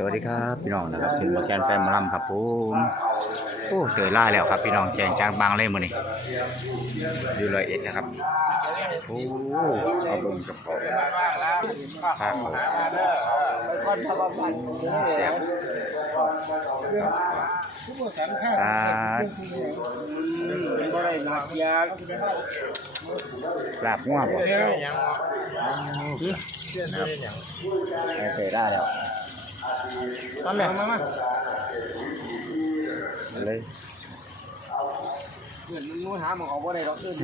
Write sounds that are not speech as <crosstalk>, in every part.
สวัสดีครับพี่น้องนะครับเป็นบอแกนแฟนหมอลำครับผมโอ้เตยล่าแล้วครับพี่น้องแจงจางบางเลยมื้อนี้อยู่ร้อยเอ็ดนะครับโอ้เอาเบิ่งกับเขาพาเขาแซ่บตาลาบงัวบ่ไอ้เตยล่าแล้ว ตอนแรกมามามาเลยเงินมันนู้หาหมองเอาบ่ได้ดอกเอิ้น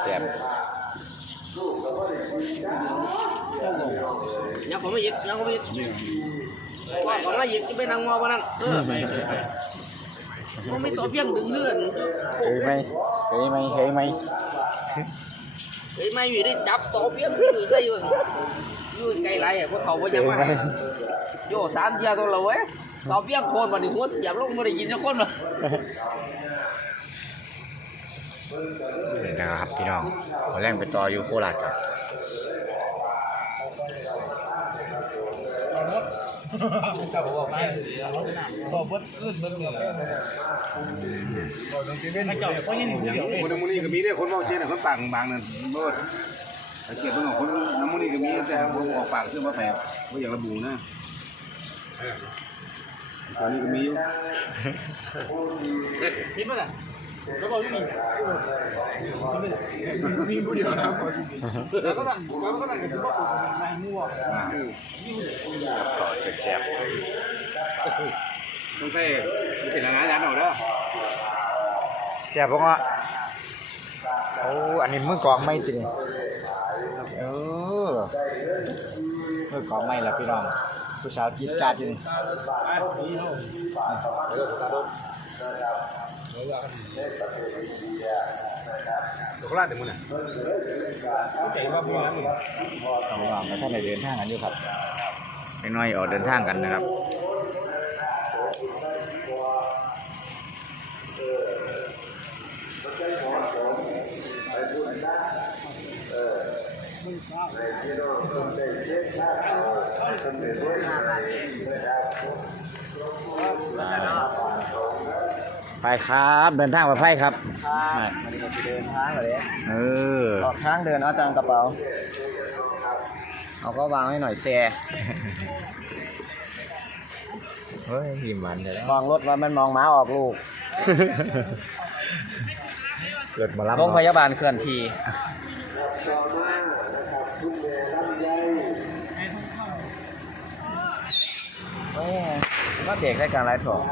แซ่บยังผมมาหยิบยังผมมาหยิบว่าผมมาหยิบจะไปนั่งมอวันนั้นเออผมไม่ต่อเพียงดึงเลื่อนเคยไหมเคยไหมเคยไหม เฮ้ยไม่มีได้จับต่อเพียงคือใส่อยู่อยู่ไกลไรอะพวกเขาบ่ยังว่าโยสามเดียวตัวเราเว้ยต่อเพียงโคนวันนี้หัวเสียบลงไม่ได้กินจักคนเลยนี่นะครับพี่น้องขอแรงไปต่ออยู่โคราชครับ คนน้ำมูนี่ก็มีได้คนบอกเจ๊น่ะคนปากบางนั่นเบิดสังเกตเบิ่งของคนน้ำมูนี่ก็มีแต่บ่ออกปากซึ่งว่าแปลกบ่อยากระบุนะตอนนี้ก็มีอยู่คิดว่า ไงมีผู้เดียวนะแล้วก็สั่งแล้วก็สั่งกับที่พ่อปู่นายมั่วก็แซ่บต้องใส่เป็นงานยันเอาเด้อๆแซ่บปะเงาะโอ้อันนี้มือกองไม่จริงเออมือกองไม่ละพี่น้องผู้สาวกินกาดจริง โคราชเดี๋ยวมึงน่ะใจว่าพี่นะมึงระหว่างท่านในเดินทางกันอยู่ครับไปน้อยออกเดินทางกันนะครับ ไปครับ เดินทางปลอดภัยครับมันก็จะเดินทางเลยเออออกทางเดินเอาจารย์กระเป๋า เอาก็วางให้หน่อยแซ่เฮ้ยหิมหวันเดี๋ยวมองรถว่ามันมองม้าออกลูก เกิดมารับโรงพยาบาลเคลื่อนที่เฮ้ยมาเบรกได้การไลฟ์ถอด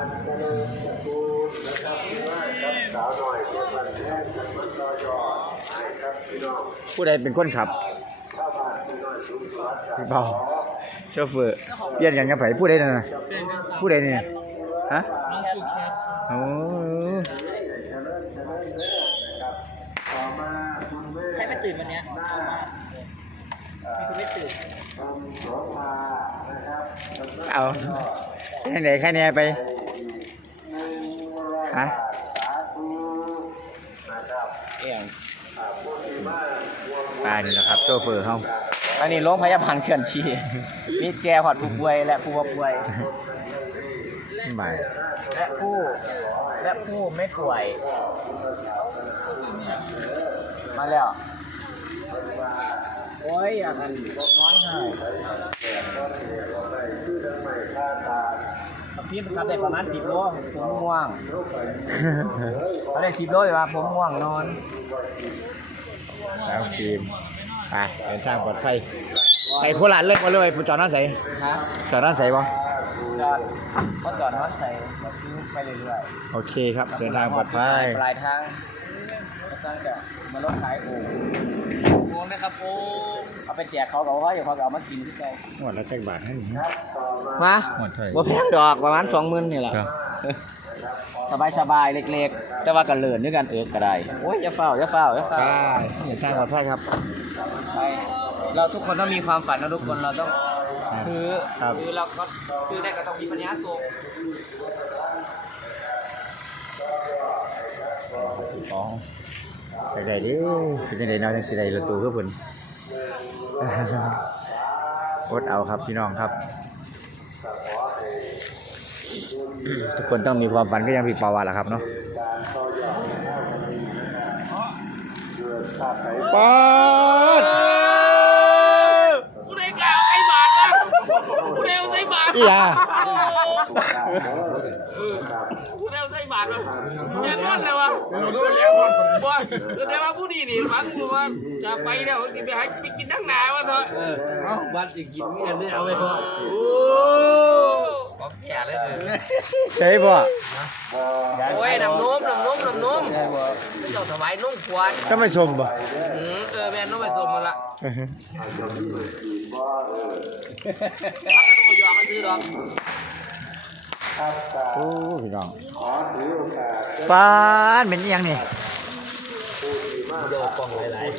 ผู้ใดเป็นคนขับพี่เบา โชเฟอร์เปลี่ยนกันกับไผผู้ใดนั่นน่ะผู้ใดนี่ฮะโอ้ใครไม่ตื่นวันเนี้ยมีคนไม่ตื่นเอาแค่ไหนแค่นี้ไปฮะเอี่ยงตายนี่แหละครับโชเฟอร์เขาอันนี้โรงพยาบาลเคลื่อนที่มีแจหอดผู้ป่วยและผู้บ่ป่วยไม่และผู้และผู้ไม่ป่วย มาแล้ว โอ้ยอย่างนั้นน้อยหน่อย พี่มันขับได้ประมาณสิบโลผมง่วงเขาได้สิบโลเลยว่าผมง่วงนอนแล้วฟิล์มไปเดินทางปลอดภัยไปโคราชเลยมาเลยจอดนั่นใส่ฮะจอดนั่นใส่ปะจอดเขาจอดนอนใส่รถไปเรื่อยโอเคครับๆเดินทางปลอดภัยปลายทางก็ตั้งแต่มารถขายโอ่งโอ่งนะครับโอ่ง เอาไปแจกเขาเขาก็อยู่เขาก็เอามากินที่ใจหมดแล้วแจ็คบาทให้หนีมาหมดเท่าไหร่บ่แพงดอกประมาณสองหมื่นนี่แหละครับสบายสบายๆเล็กๆ แต่ว่ากันเลินด้วยกันเอิกก็ได้โอ้ยอย่าเฝ้าอย่าเฝ้าอย่าเฝ้าไปเดินทางปลอดภัยครับไปเราทุกคนต้องมีความฝันนะทุกคนเราต้องครับคือครับคือเราก็คือได้ก็ต้องมีปัญญาสูงอ๋อไปได้เดิเป็นจังได๋เนาะจังสิได้รถตู้คือเพิ่น อดเอาครับพี่น้องครับ ทุกคนต้องมีความฝันก็ยังพี่ปาวาล่ะครับเนาะปาดกูได้กล่าวไอ้บาทนะกูได้เอาไอ้บาทอีหยากูได้เอาไอ้บาทมาแน่นอนเลยวะบ่แสดงว่าผู้นี้นี่ฟังอยู่ว่าจะไปแล้วสิไปหาไปกินทั้งหนาวะเถอะเอาบัตรสิกินเงินได้เอาไว้พอโอ้ของแก่เลยใช่ป่ะโอ้ยน้ำนมน้ำนมน้ำนมเจ้าถวายนมขวดก็ไม่ชมป่ะเออแม่นมไปส่งมาละพักกันบ่หยอกกันซื้อดอก โอ้พี่น้องปาดเป็นอิหยังนี่เดี๋ยวกล่องหลายๆ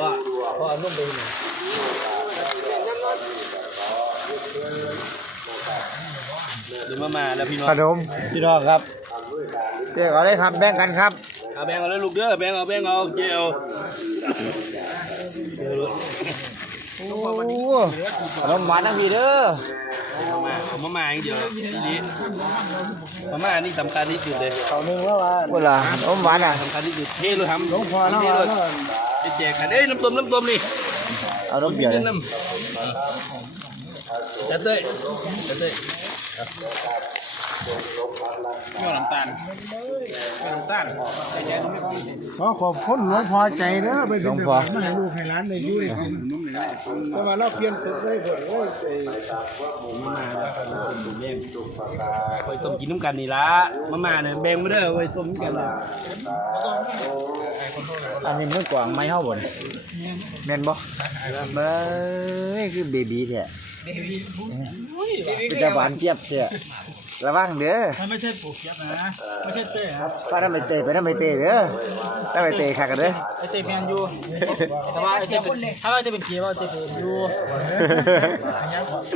ว่าพอเอานุ่มไปหนึ่งดูมามาแล้วพี่น้องขนมพี่น้องครับเรียกเอาเลยครับแบ่งกันครับเอาแบงเอาเลยลูกเด้อแบงเอาแบงเอาเจลโอ้ขนมหวานทั้งพี่เด้อ เอามาเอามามาอย่างเดียวนี่มาม่านี่สำคัญที่สุดเลยเขานึงว่าว่าเวลาขนมหวานอะสำคัญที่สุดเทเลยทำหลวงพ่อแล้วจะแจกกันเอ้ยน้ำต้มน้ำต้มนี่เอานมเบียร์เลยน้ำจัดเลยจัดเลย ขอขอบคุณหลวงพ่อใจเด้อไปเป็นแบบมาให้ลูกให้หลานได้อยู่ได้กินแต่ว่าเราเปลี่ยนสุดเลยเพิ่นโอ้ยไอ้ไปต้มกินน้ำกันนี่ละมาม่าเนี่ยแบ่งมาเด้อไว้ต้มกันละอันนี้มันกว่างไม้เฮาบ่นี่แม่นบ่เบ้ยคือเบบีแท้เป็นตาหวานเจี๊ยบแท้ ระวังเด้อมันไม่ใช่ปลูกเขียบนะไม่ใช่เต้ครับป้าทำไมเตะไปทำไมเตะเด้อทำไมเตะคักกันเด้อไอเต้แมนยูแต่ว่าไอเต้เป็นถ้าว่าจะเป็นเขียบว่าเต้เป็นยู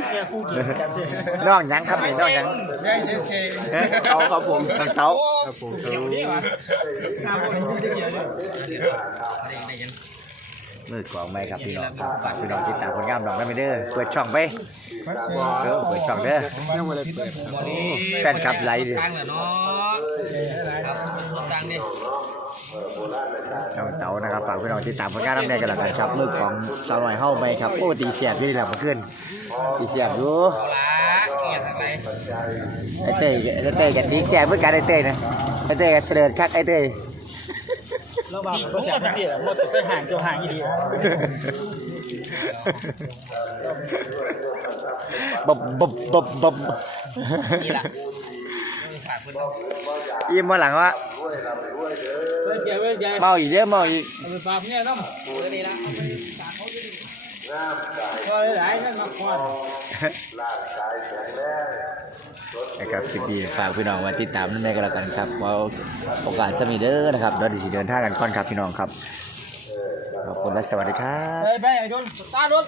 แค่คู่เขียบกันเต้น้องหยังครับนี่น้องหยังได้เต้เต้เอ้ยเอาครับผมตังเต้าเขียวนี่วะน้ำมันยูจะเขียวเลย มือกองไม้ครับพี่น้องครับฝากพี่น้องติดตามผลงานน้องได้ไหมเด้อเปิดช่องไปเด้อเปิดช่องเด้อแฟนคลับไลค์ดิตังค์เหรอเนาะครับตังค์ดิน้องเต๋านะครับฝากพี่น้องติดตามผลงานน้ำแดงกันแล้วกันครับมือของสาวหน่อยเฮ้าไปครับโอ้ตีเสียบอยู่นี่แหละเมื่อคืนตีเสียบอยู่เอาละเกียรติอะไรไอ้เต้ยไอ้เต้ยกันตีเสียบเมื่อกันไอ้เต้ยนะไอ้เต้ยกันเสด็จคักไอ้เต้ nó vào có sản phẩm gì một cái sơn hàng cho hàng gì đi <laughs> bập bập bập bập. Im mà lặng quá mau gì chứ mau gì? Rồi lại nó mặc quần Là <laughs> cái นะครับคลิดีฝากพี่น้องมาติดตามนั่นเองก็แล้วกันครับว่าโอกาสสมีเดอร์นะครับเราดีสิเดินท่างกันก่อนครับพี่น้องครับขอบคุณและสวัสดีครับ ไปไปไดนตาดน